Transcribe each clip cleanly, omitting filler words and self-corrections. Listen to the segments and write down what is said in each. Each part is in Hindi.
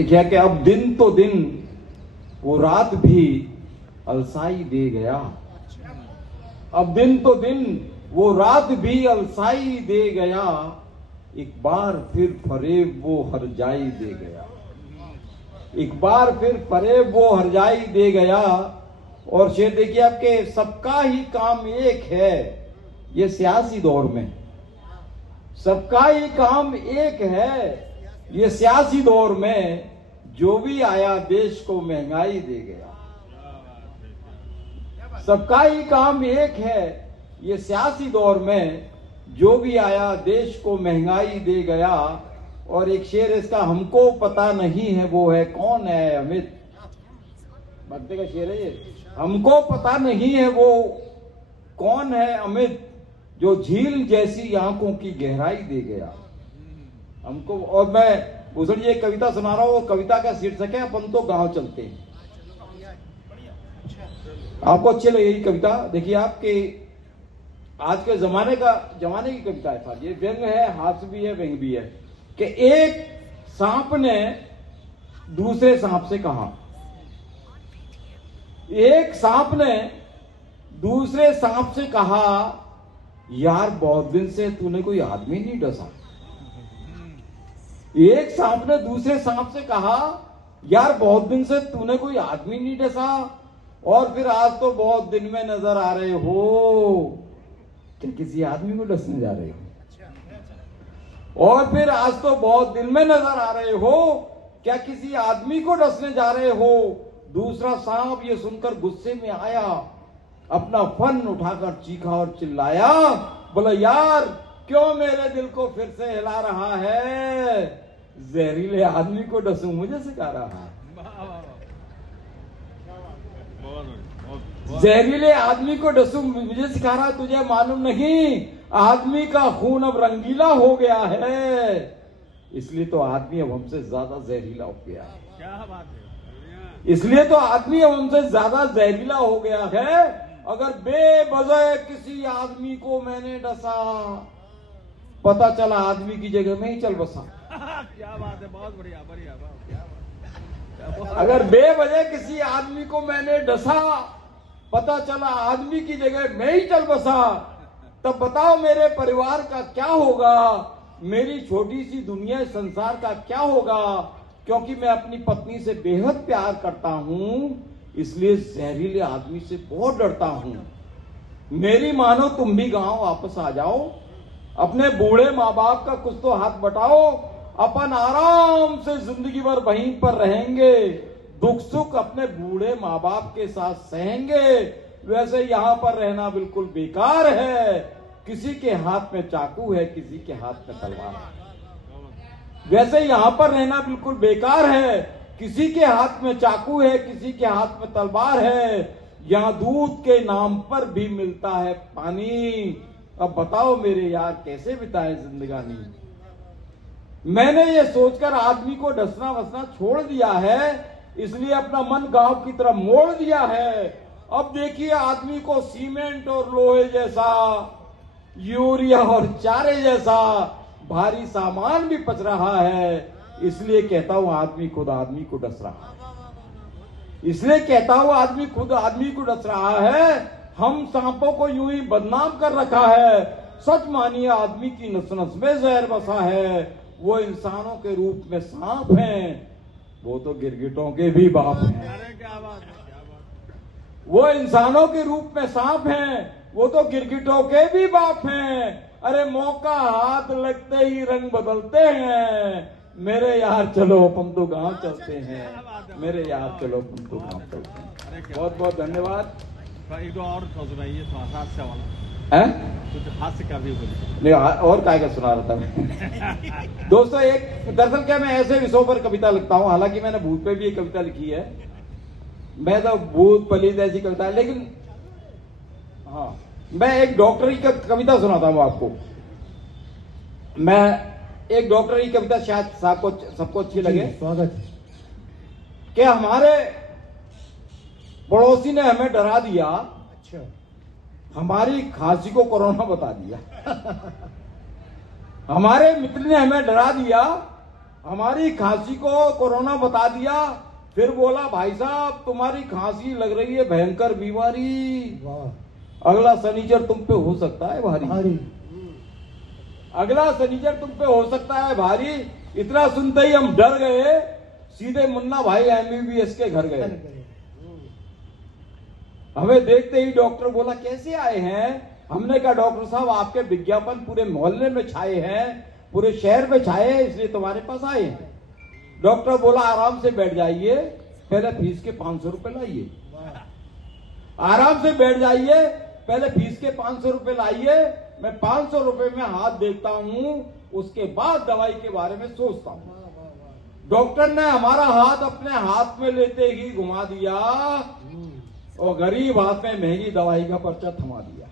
देखिए कि अब दिन तो दिन वो रात भी अलसाई दे गया, अब दिन तो दिन वो रात भी अलसाई दे गया, एक बार फिर फरेब वो हरजाई दे गया, एक बार फिर फरेब वो हरजाई दे गया। और शेर देखिए आपके सबका ही काम एक है, ये सियासी दौर में सबका ही काम एक है, ये सियासी दौर में जो भी आया देश को महंगाई दे गया। सबका ही काम एक है, ये सियासी दौर में जो भी आया देश को महंगाई दे गया। और एक शेर इसका, हमको पता नहीं है वो है कौन है अमित, भक्ति का शेर है ये। हमको पता नहीं है वो कौन है अमित, जो झील जैसी आंखों की गहराई दे गया हमको। और मैं भूषण जी एक कविता सुना रहा हूं, कविता का शीर्षक है अपन तो गांव चलते हैं। आपको अच्छी लगेगी कविता। देखिए आपके आज के जमाने की कविता है, ये व्यंग है, हास्य भी है, व्यंग भी है। कि एक सांप ने दूसरे सांप से कहा, एक सांप ने दूसरे सांप से कहा, यार बहुत दिन से तूने कोई आदमी नहीं डसा। एक सांप ने दूसरे सांप से कहा, यार बहुत दिन से तूने कोई आदमी नहीं डसा, और फिर आज तो बहुत दिन में नजर आ रहे हो, क्या किसी आदमी को डसने जा रहे हो? और फिर आज तो बहुत दिन में नजर आ रहे हो, क्या किसी आदमी को डसने जा रहे हो? दूसरा सांप ये सुनकर गुस्से में आया, अपना फन उठाकर चीखा और चिल्लाया, बोला यार क्यों मेरे दिल को फिर से हिला रहा है? जहरीले आदमी को डसूं मुझे सिखा रहा है। जहरीले आदमी को डसूं मुझे सिखा रहा है, तुझे मालूम नहीं आदमी का खून अब रंगीला हो गया है, इसलिए तो आदमी अब हमसे ज्यादा जहरीला हो गया है। क्या बात है? इसलिए तो आदमी अब हमसे ज्यादा जहरीला हो गया है। अगर बेवजह किसी आदमी को मैंने डसा, पता चला आदमी की जगह में ही चल बसा। क्या बात है, बहुत बढ़िया बढ़िया। अगर बेवजह किसी आदमी को मैंने डसा, पता चला आदमी की जगह मैं ही चल बसा, तब बताओ मेरे परिवार का क्या होगा, मेरी छोटी सी दुनिया संसार का क्या होगा? क्योंकि मैं अपनी पत्नी से बेहद प्यार करता हूं, इसलिए जहरीले आदमी से बहुत डरता हूं। मेरी मानो तुम भी गांव वापस आ जाओ, अपने बूढ़े माँ बाप का कुछ तो हाथ बटाओ, अपन आराम से जिंदगी भर वहीं पर रहेंगे, दुख सुख अपने बूढ़े माँ बाप के साथ सहेंगे। वैसे यहाँ पर रहना बिल्कुल बेकार है, किसी के हाथ में चाकू है, किसी के हाथ में तलवार है। वैसे यहाँ पर रहना बिल्कुल बेकार है, किसी के हाथ में चाकू है, किसी के हाथ में तलवार है। यहाँ दूध के नाम पर भी मिलता है पानी। अब बताओ मेरे यार कैसे बिताए जिंदगानी। मैंने ये सोचकर आदमी को डसना वसना छोड़ दिया है, इसलिए अपना मन गांव की तरफ मोड़ दिया है। अब देखिए आदमी को सीमेंट और लोहे जैसा, यूरिया और चारे जैसा भारी सामान भी पच रहा है, इसलिए कहता हूं आदमी खुद आदमी को डस रहा है। इसलिए कहता हूं आदमी खुद आदमी को डस रहा है। हम सांपों को यूं ही बदनाम कर रखा है, सच मानिए आदमी की नस नस में जहर बसा है। वो इंसानों के रूप में सांप हैं, वो तो गिरगिटों के भी बाप हैं। वो इंसानों के रूप में सांप हैं, वो तो गिरगिटों के भी बाप हैं। अरे मौका हाथ लगते ही रंग बदलते हैं। मेरे यार चलो अपन तो गांव चलते हैं, मेरे यार चलो अपन तो गांव चलते हैं। बहुत बहुत धन्यवाद। एक दो और सुनाइए, हास्य वाला है, कुछ हास्य का भी बोलिए। नहीं और काय का सुना रहा था मैं। दोस्तों एक दरअसल क्या, मैं ऐसे विषयों पर कविता लिखता हूं, हालांकि मैंने भूत पे भी एक कविता लिखी है। मैं तो भूत पलित ऐसी कविता है, लेकिन हाँ मैं एक डॉक्टरी की कविता सुनाता हूं आपको। मैं एक डॉक्टरी की कविता, शायद सबको अच्छी लगे। स्वागत। कि हमारे पड़ोसी ने हमें डरा दिया, अच्छा, हमारी खांसी को कोरोना बता दिया। हमारे मित्र ने हमें डरा दिया, हमारी खांसी को कोरोना बता दिया। फिर बोला भाई साहब तुम्हारी खांसी लग रही है भयंकर बीमारी, अगला शनिचर तुम पे हो सकता है भारी। अगला शनिचर तुम पे हो सकता है भारी। इतना सुनते ही हम डर गए, सीधे मुन्ना भाई MBBS के घर गए। हमें देखते ही डॉक्टर बोला कैसे आए हैं? हमने कहा डॉक्टर साहब आपके विज्ञापन पूरे मोहल्ले में छाए हैं, पूरे शहर में छाए हैं, इसलिए तुम्हारे पास आए हैं। डॉक्टर बोला आराम से बैठ जाइए, पहले फीस के 500 रुपए लाइए। आराम से बैठ जाइए, पहले फीस के 500 रुपए लाइए, मैं 500 रुपए में हाथ देखता हूं, उसके बाद दवाई के बारे में सोचता हूं। डॉक्टर ने हमारा हाथ अपने हाथ में लेते ही घुमा दिया और गरीब हाथ में महंगी दवाई का पर्चा थमा दिया।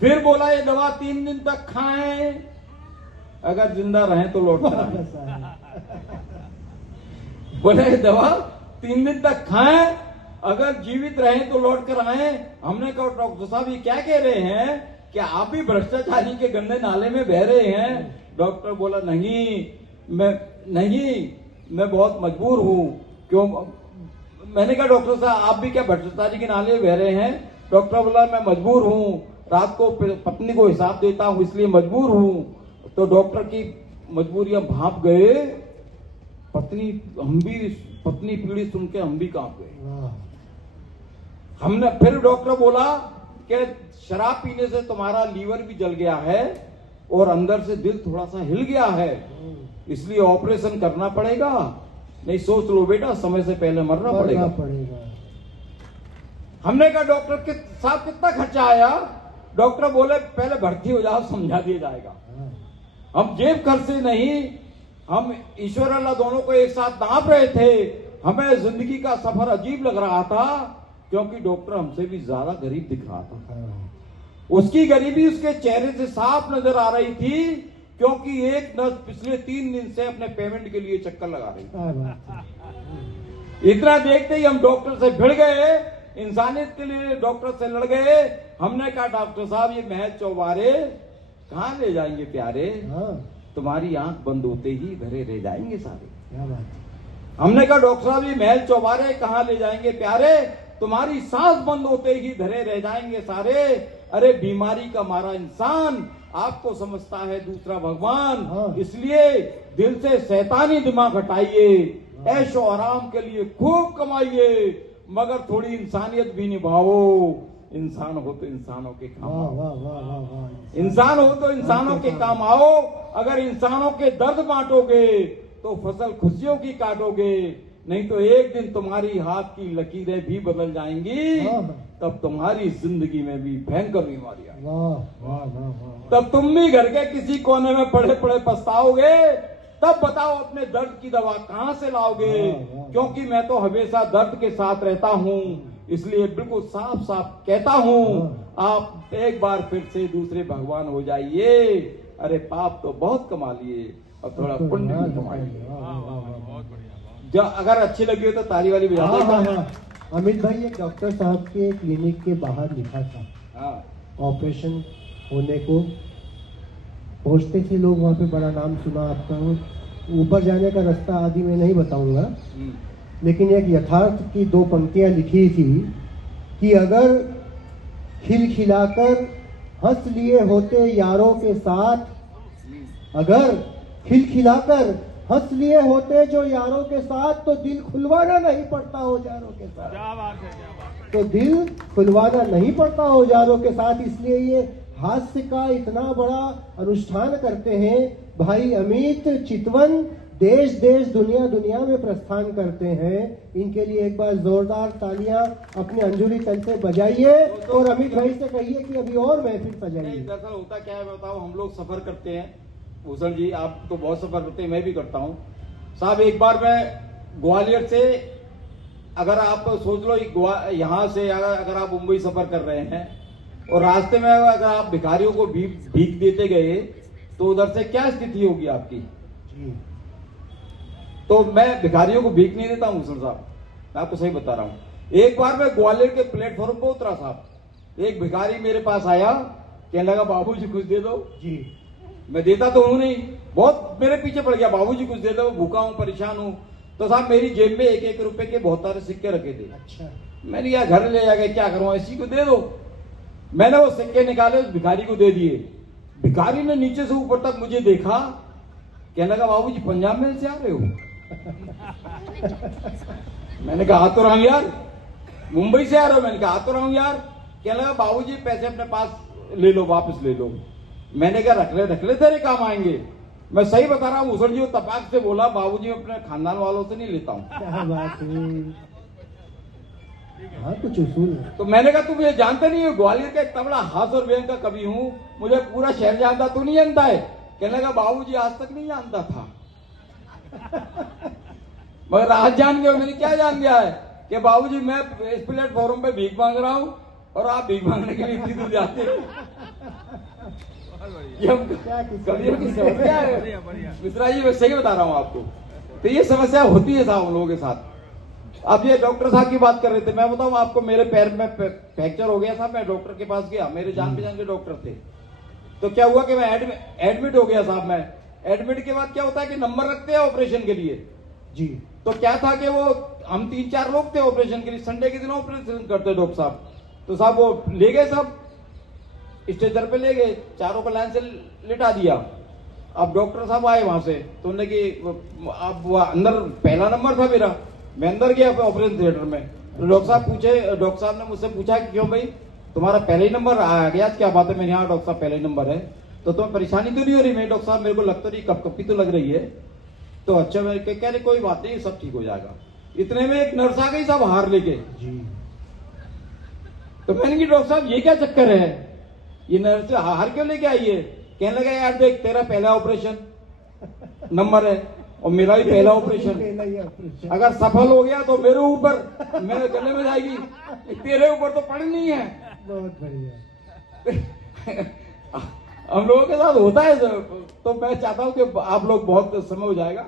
फिर बोला ये दवा 3 दिन तक खाएं, अगर जिंदा रहें तो लौट कर आएं। बोले ये दवा 3 दिन तक खाएं, अगर जीवित रहें तो लौट कर आए। हमने कहा डॉक्टर साहब ये क्या कह रहे हैं, क्या आप भी भ्रष्टाचारी के गंदे नाले में बह रहे हैं? डॉक्टर बोला नहीं, मैं बहुत मजबूर हूं। क्यों? मैंने कहा डॉक्टर साहब आप भी क्या भ्रष्टाचारी के नाले में बह रहे हैं? डॉक्टर बोला मैं मजबूर हूं, रात को पत्नी को हिसाब देता हूं इसलिए मजबूर हूं। तो डॉक्टर की मजबूरियां भाप गए। पत्नी पीड़ी सुन के हम भी कांप गए। हमने फिर डॉक्टर बोला कि शराब पीने से तुम्हारा लीवर भी जल गया है और अंदर से दिल थोड़ा सा हिल गया है, इसलिए ऑपरेशन करना पड़ेगा। नहीं सोच लो बेटा, समय से पहले मरना पड़ेगा। हमने कहा डॉक्टर साहब कितना खर्चा आया? डॉक्टर बोले पहले भर्ती हो जाओ, समझा दिया जाएगा। हम जेब खर्च से नहीं, हम ईश्वर अल्लाह दोनों को एक साथ नाप रहे थे। हमें जिंदगी का सफर अजीब लग रहा था, क्योंकि डॉक्टर हमसे भी ज्यादा गरीब दिख रहा था। उसकी गरीबी उसके चेहरे से साफ नजर आ रही थी, क्योंकि एक नर्स पिछले 3 दिन से अपने पेमेंट के लिए चक्कर लगा रही थी। इतना देखते ही हम डॉक्टर से भिड़ गए, इंसानियत के लिए डॉक्टर से लड़ गए। हमने कहा डॉक्टर साहब ये महज चौबारे कहाँ ले जाएंगे प्यारे? तुम्हारी आंख बंद होते ही घरे रह जाएंगे सारे। हमने कहा डॉक्टर साहब ये महल चौबारे कहाँ ले जाएंगे प्यारे? तुम्हारी सांस बंद होते ही धरे रह जाएंगे सारे। अरे बीमारी का मारा इंसान आपको समझता है दूसरा भगवान, इसलिए दिल से शैतानी दिमाग हटाइए, ऐशो आराम के लिए खूब कमाइए, मगर थोड़ी इंसानियत भी निभाओ। इंसान हो तो इंसानों के काम आओ, इंसान हो तो इंसानों के काम आओ। अगर इंसानों के दर्द बांटोगे तो फसल खुशियों की काटोगे, नहीं तो एक दिन तुम्हारी हाथ की लकीरें भी बदल जाएंगी, तब तुम्हारी जिंदगी में भी भयंकर बीमारी आएगी। तब तुम भी घर के किसी कोने में पड़े पड़े पछताओगे। तब बताओ अपने दर्द की दवा कहां से लाओगे? क्योंकि मैं तो हमेशा दर्द के साथ रहता हूं, इसलिए बिल्कुल साफ साफ कहता हूं, आप एक बार फिर से दूसरे भगवान हो जाइए। अरे पाप तो बहुत कमा लिए, अब थोड़ा पुण्य भी कमाइए। अगर अच्छी लगी हो तो ताली वाली बजा दो। अमित भाई एक डॉक्टर साहब के क्लिनिक के बाहर लिखा था ऑपरेशन होने को पहुंचते थे लोग, वहाँ पे बड़ा नाम सुना आपका। ऊपर जाने का रास्ता आदि मैं नहीं बताऊंगा, लेकिन एक यथार्थ की 2 पंक्तियां लिखी थी कि अगर खिलखिलाकर हंस लिए होते यारों के साथ, अगर खिलखिलाकर हंस लिए होते जो यारों के साथ, तो दिल खुलवाना नहीं पड़ता औजारों के साथ। क्या बात है, क्या बात है। तो दिल खुलवाना नहीं पड़ता औजारों के साथ, इसलिए ये हास्य का इतना बड़ा अनुष्ठान करते हैं भाई अमित चितवन। देश देश दुनिया दुनिया में प्रस्थान करते हैं। इनके लिए एक बार जोरदार तालियां अपने अंजुली तल से बजाइए और अमित भाई से कहिए कि अभी और महफिल सजाइए। दरअसल होता क्या है बताओ, हम लोग सफर करते हैं भूषण जी, आप तो बहुत सफर करते हैं, मैं भी करता हूँ साहब। एक बार मैं ग्वालियर से, अगर आप सोच लो यहाँ से अगर आप मुंबई सफर कर रहे हैं और रास्ते में अगर आप भिखारियों को भीख देते गए तो उधर से क्या स्थिति होगी आपकी? तो मैं भिखारियों को भीख नहीं देता हूँ भूषण साहब, मैं आपको सही बता रहा हूँ। एक बार मैं ग्वालियर के प्लेटफॉर्म पर उतरा साहब, एक भिखारी मेरे पास आया, कहने लगा बाबूजी कुछ दे दो जी। मैं देता तो हूं नहीं, बहुत मेरे पीछे पड़ गया, बाबूजी कुछ दे दो, भूखा हूँ, परेशान हूँ। तो साहब मेरी जेब में 1-1 रुपए के बहुत सारे सिक्के रखे थे। अच्छा। मैंने कहा घर ले जाके क्या करूँ, इसी को दे दो। मैंने वो सिक्के निकाले, उस भिखारी को दे दिए। भिखारी ने नीचे से ऊपर तक मुझे देखा, कहने लगा बाबूजी पंजाब में से आ रहे हो? मैंने कहा आ तो रहा हूं यार। मुंबई से आ रहे हो? मैंने कहा आ तो रहा हूं यार। कहने लगा बाबूजी पैसे अपने पास ले लो, वापस ले लो। मैंने कहा रख ले तेरे काम आएंगे। मैं सही बता रहा हूँ, मुसर जी तपाक से बोला, बाबूजी अपने खानदान वालों से नहीं लेता हूँ। क्या बात है। हाँ कुछ उसूल है। तो मैंने कहा तुम ये जानते नहीं हो, ग्वालियर का एक तबला हाथ और बैंक का कवि हूँ, मुझे पूरा शहर जानता, तू नहीं जानता है? कहने लगा बाबूजी आज तक नहीं जानता था। मगर आज जान गए। मैंने क्या जान गया है कि बाबूजी मैं इस प्लेटफॉर्म पे भीख मांग रहा हूँ और आप भीख मांगने के लिए इतनी दूर जाते हैं। ये हम कवियों की समस्या है मिश्रा जी, मैं सही बता रहा हूँ आपको। तो ये समस्या होती है साहब हम लोगों के साथ। अब ये डॉक्टर साहब की बात कर रहे थे, मैं बताऊं आपको, मेरे पैर में फ्रैक्चर हो गया था, मैं डॉक्टर के पास गया, मेरे जान पहचान के डॉक्टर थे। तो क्या हुआ कि मैं एडमिट हो गया साहब। मैं एडमिट के बाद क्या होता है कि नंबर रखते हैं ऑपरेशन के लिए जी। तो क्या था कि वो हम 3-4 लोग थे ऑपरेशन के लिए, संडे के दिन ऑपरेशन करते डॉक्टर साहब। तो साहब वो ले गए, सब स्ट्रेचर पे ले गए, चारों को लाइन से लिटा दिया। अब डॉक्टर साहब आए वहां से, तो उन्होंने कि अब वो अंदर पहला नंबर था मेरा, मैं अंदर गया ऑपरेशन थिएटर में। तो डॉक्टर साहब ने मुझसे पूछा कि क्यों भाई तुम्हारा पहले ही नंबर आ गया, क्या बात है? मैंने यहाँ डॉक्टर साहब पहले ही नंबर है, तो तुम्हें परेशानी तो नहीं हो रही? मैं डॉक्टर साहब मेरे को लग तो रही, कपकपी तो लग रही है। तो अच्छा, मैं कह रहे कोई बात नहीं, सब ठीक हो जाएगा। इतने में एक नर्स आ गई साहब हार लेके जी। तो मैंने कहा डॉक्टर साहब ये क्या चक्कर है, ये नर्स हार क्यों लेके आई है? कहने लगा यार देख तेरा पहला ऑपरेशन नंबर है और मेरा भी पहला ऑपरेशन, अगर सफल हो गया तो मेरे ऊपर, मेरे गले में जाएगी, तेरे ऊपर तो पड़ नहीं है। बहुत बढ़िया। हम लोगों के साथ होता है। तो मैं चाहता हूं कि आप लोग, बहुत समय हो जाएगा,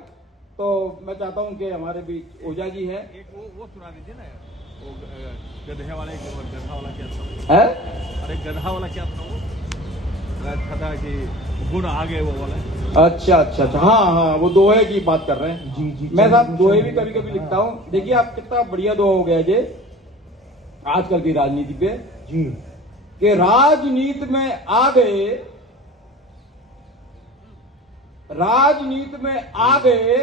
तो मैं चाहता हूं कि हमारे बीच ओझा जी हैं। एक वो सुना दीजिए ना, वो गधा वाला क्या था? है? अरे गधा वाला क्या था? वो था कि गुण आ गए वो वाला। अच्छा, हाँ, वो दोहे की बात कर रहे हैं। जी। मैं साहब दोहे भी कभी कभी लिखता हूँ। देखिए आप कितना बढ़िया दोहा हो गया ये आजकल की राजनीति पे जी, कि राजनीति में आ गए, राजनीति में आ गए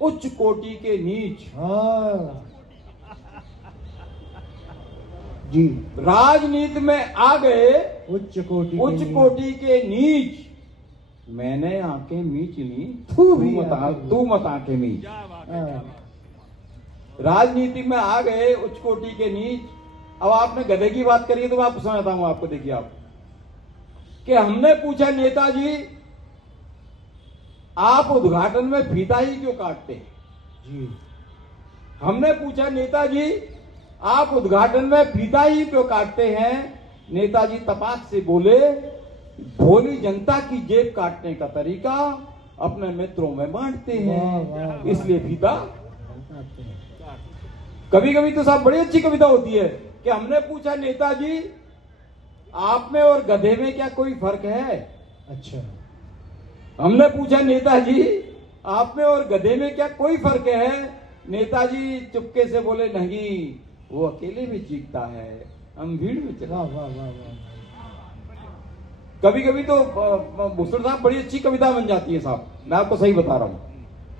उच्च कोटि के नीच। हाँ जी। राजनीति में आ गए उच्च कोटि के नीच, मैंने आंखें मीच ली, तू मत आंखें मीच। राजनीति में आ गए उच्च कोटि के नीच। अब आपने गधे की बात करी है तो मैं आपको सुनाता हूं आपको। देखिए आप कि हमने पूछा नेताजी आप उद्घाटन में फीता ही क्यों काटते हैं? जी। हमने पूछा नेताजी आप उद्घाटन में फीता ही क्यों काटते हैं? नेताजी तपाक से बोले भोली जनता की जेब काटने का तरीका अपने मित्रों में बांटते हैं, इसलिए फीता। कभी कभी तो साहब बड़ी अच्छी कविता होती है कि हमने पूछा नेताजी आप में और गधे में क्या कोई फर्क है? अच्छा। हमने पूछा नेताजी आप में और गधे में क्या कोई फर्क है? नेताजी चुपके से बोले नहीं, वो अकेले में चीखता है, हम भीड़ में चले। वाह वाह वाह वाह। कभी कभी तो भूषण साहब बड़ी अच्छी कविता बन जाती है साहब, मैं आपको सही बता रहा हूँ।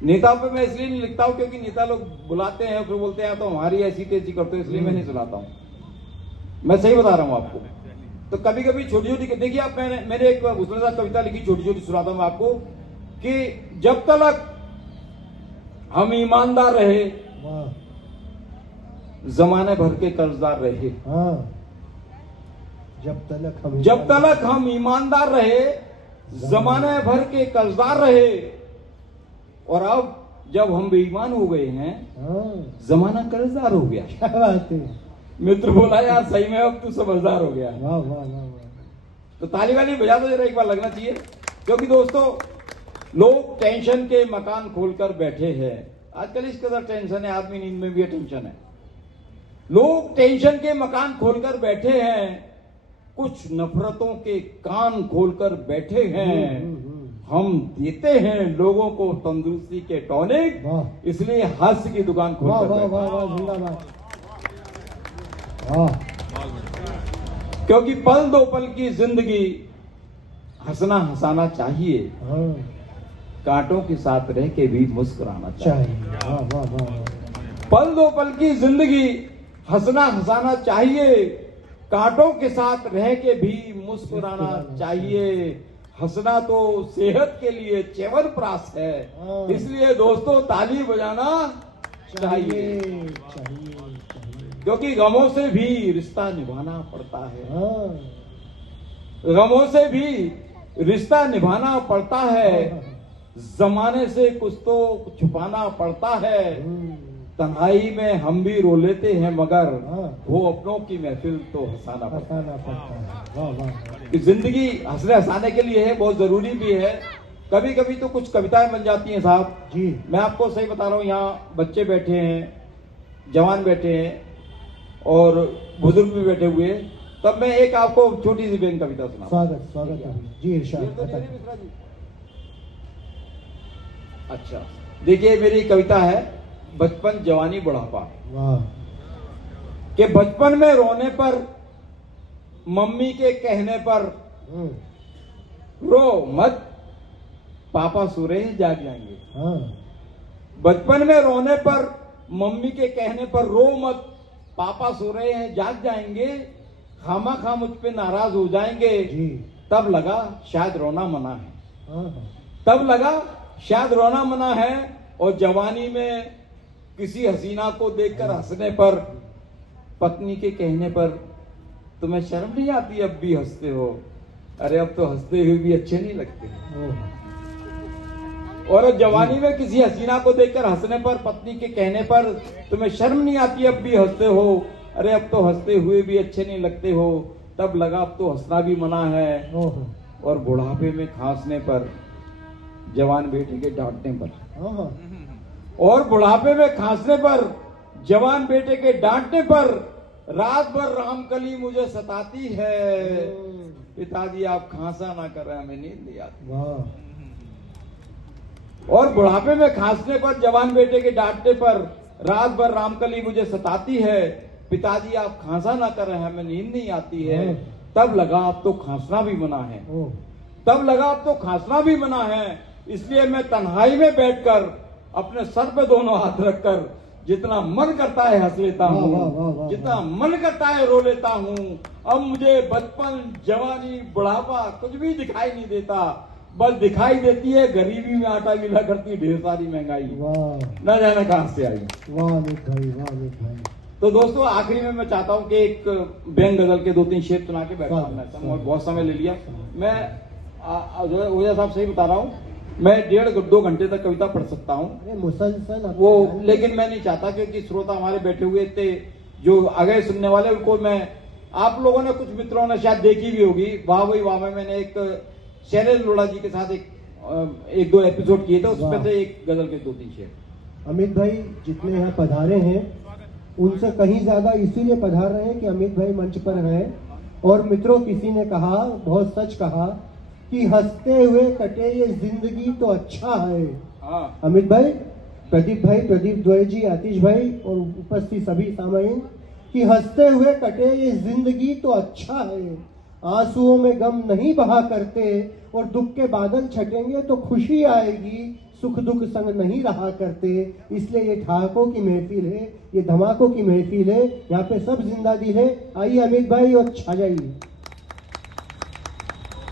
नेताओं पे मैं इसलिए नहीं लिखता हूँ क्योंकि नेता लोग बुलाते हैं फिर बोलते हैं तो हमारी ऐसी तेजी करते हो, इसलिए मैं नहीं सुनाता हूँ। मैं सही बता रहा हूँ आपको। तो कभी कभी छोटी छोटी, देखिए आप, मैंने एक भूषण साहब कविता लिखी, छोटी छोटी सुनाता हूँ आपको कि जब तक हम ईमानदार रहे जमाने भर के कर्जदार रहे। हाँ। जब तलक हम ईमानदार रहे जमाने भर के कर्जदार रहे, और अब जब हम बेईमान हो गए हैं जमाना कर्जदार हो गया। क्या बात है। मित्र बोला यार सही में अब तू समझदार हो गया। वाह वाह वाह। तो ताली वाली बजा दो जरा एक बार, लगना चाहिए। क्योंकि दोस्तों लोग टेंशन के मकान खोलकर बैठे हैं। आजकल इस कदर टेंशन है, आदमी नींद में भी टेंशन है। लोग टेंशन के मकान खोलकर बैठे हैं, कुछ नफरतों के कान खोलकर बैठे हैं। हम देते हैं लोगों को तंदुरुस्ती के टॉनिक, वाह इसलिए हास्य की दुकान खोल वाह कर वाह बैठे। वाह वाह जिंदाबाद वाह क्योंकि पल दो पल की जिंदगी हंसना हंसाना चाहिए, हाँ कांटों के साथ रह के भी मुस्कुराना चाहिए। चाहिए वाह वाह वाह वाह पल दो पल की जिंदगी हंसना हंसाना चाहिए, कांटों के साथ रह के भी मुस्कुराना चाहिए। हंसना तो सेहत के लिए च्यवनप्राश है, हाँ। इसलिए दोस्तों ताली बजाना चाहिए, चाहिए क्योंकि गमों से भी रिश्ता निभाना पड़ता है। हाँ गमों से भी रिश्ता निभाना पड़ता है, जमाने से कुछ तो छुपाना पड़ता है। तन्हाई में हम भी रो लेते हैं, मगर हाँ। वो अपनों की महफिल तो हंसाना पड़ता बताना पड़ता है वाह वाह है। कि जिंदगी हंसने हंसाने के लिए है, बहुत जरूरी भी है। कभी कभी तो कुछ कविताएं बन जाती हैं साहब। जी मैं आपको सही बता रहा हूँ, यहाँ बच्चे बैठे हैं, जवान बैठे हैं और बुजुर्ग भी बैठे हुए हैं। तब मैं एक आपको छोटी सी बेन कविता सुना। स्वागत स्वागत है जी इरशाद ये तो मेरी बताइए। मिश्रा जी। अच्छा देखिए, मेरी कविता है बचपन जवानी बुढ़ापा। वाह कि बचपन में रोने पर, मम्मी के कहने पर रो मत, पापा सूरे जाग जाएंगे। हाँ बचपन में रोने पर, मम्मी के कहने पर रो मत, पापा सो रहे हैं जाग जाएंगे, खामा खा मुझ पे नाराज हो जाएंगे। जी तब लगा शायद रोना मना है, हाँ तब लगा शायद रोना मना है। और जवानी में किसी हसीना को देखकर हंसने पर, पत्नी के कहने पर तुम्हें शर्म नहीं आती अब भी हंसते हो? अरे अब तो हंसते हुए भी अच्छे नहीं लगते। ओह और जवानी में किसी हसीना को देखकर हंसने पर, पत्नी के कहने पर तुम्हें शर्म नहीं आती अब भी हंसते हो? अरे अब तो हंसते हुए भी अच्छे नहीं लगते हो। तब लगा अब तो हंसना भी मना है। ओह और बुढ़ापे में खांसने पर, जवान बेटे के डांटने पर, हाँ और बुढ़ापे में खांसने पर, जवान बेटे के डांटने पर, रात भर रामकली मुझे सताती है। पिताजी आप खांसा ना कर रहे, हमें नींद नहीं आती। वाह और बुढ़ापे में खांसने पर, जवान बेटे के डांटने पर, रात भर रामकली मुझे सताती है। पिताजी आप खांसा ना कर रहे, हमें नींद नहीं आती है। तब लगा अब तो खांसना भी मना है, ओह तब लगा अब तो खांसना भी मना है। इसलिए मैं तन्हाई में बैठकर अपने सर पे दोनों हाथ रखकर जितना मन करता है हंस लेता वाह, वाह, वाह, हूँ, वाह। जितना मन करता है रो लेता हूँ। अब मुझे बचपन जवानी बुढ़ापा कुछ भी दिखाई नहीं देता, बस दिखाई देती है गरीबी में आटा गिला करती ढेर सारी महंगाई, वाह न जाने कहां से आई। वाह अमित भाई वाह अमित भाई तो दोस्तों आखिरी में मैं चाहता हूं कि एक व्यंग गजल के 2-3 शेर सुना के बैठा हूं। मैं बहुत समय ले लिया। मैं ओझा साहब सही बता रहा हूं, मैं 1.5-2 घंटे तक कविता पढ़ सकता हूं अरे मुसलसल आपको वो, जान- लेकिन मैं नहीं चाहता, क्योंकि श्रोता हमारे बैठे हुए थे जो आगे सुनने वाले, उनको मैं, आप लोगों ने कुछ मित्रों ने शायद देखी भी होगी, वाह भाई वाह में मैंने एक शैलेंद्र लोढ़ा जी के साथ एक दो एपिसोड किए थे, उसमें वाह। से एक गजल के 2-3 शेर। अमित भाई जितने यहाँ पधारे हैं उनसे कहीं ज्यादा इसीलिए पधार रहे हैं कि अमित भाई मंच पर हैं। और मित्रों किसी ने कहा, बहुत सच कहा, कि हंसते हुए कटे ये जिंदगी तो अच्छा है। हाँ अमित भाई, प्रदीप द्वय जी, आतिश भाई और उपस्थित सभी सामाइन, कि हंसते हुए कटे ये जिंदगी तो अच्छा है। आंसुओं में गम नहीं बहा करते और दुख के बादल छटेंगे तो खुशी आएगी। सुख दुख संग नहीं रहा करते, इसलिए ये ठहाकों की महफिल है, ये धमाकों की महफिल है, यहाँ पे सब जिंदा दिल है। आइए अमित भाई और छा जाइए।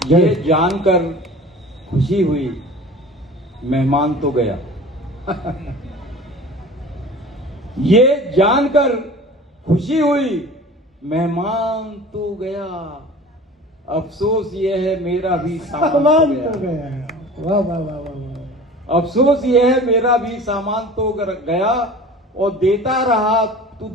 ये जानकर खुशी हुई मेहमान तो गया। ये जानकर खुशी हुई मेहमान तो गया, अफसोस ये है मेरा भी सामान सामान तो तो गया। गया। वाह वाह वाह वाह वाह। अफसोस ये है मेरा भी सामान तो गया, और देता रहा तू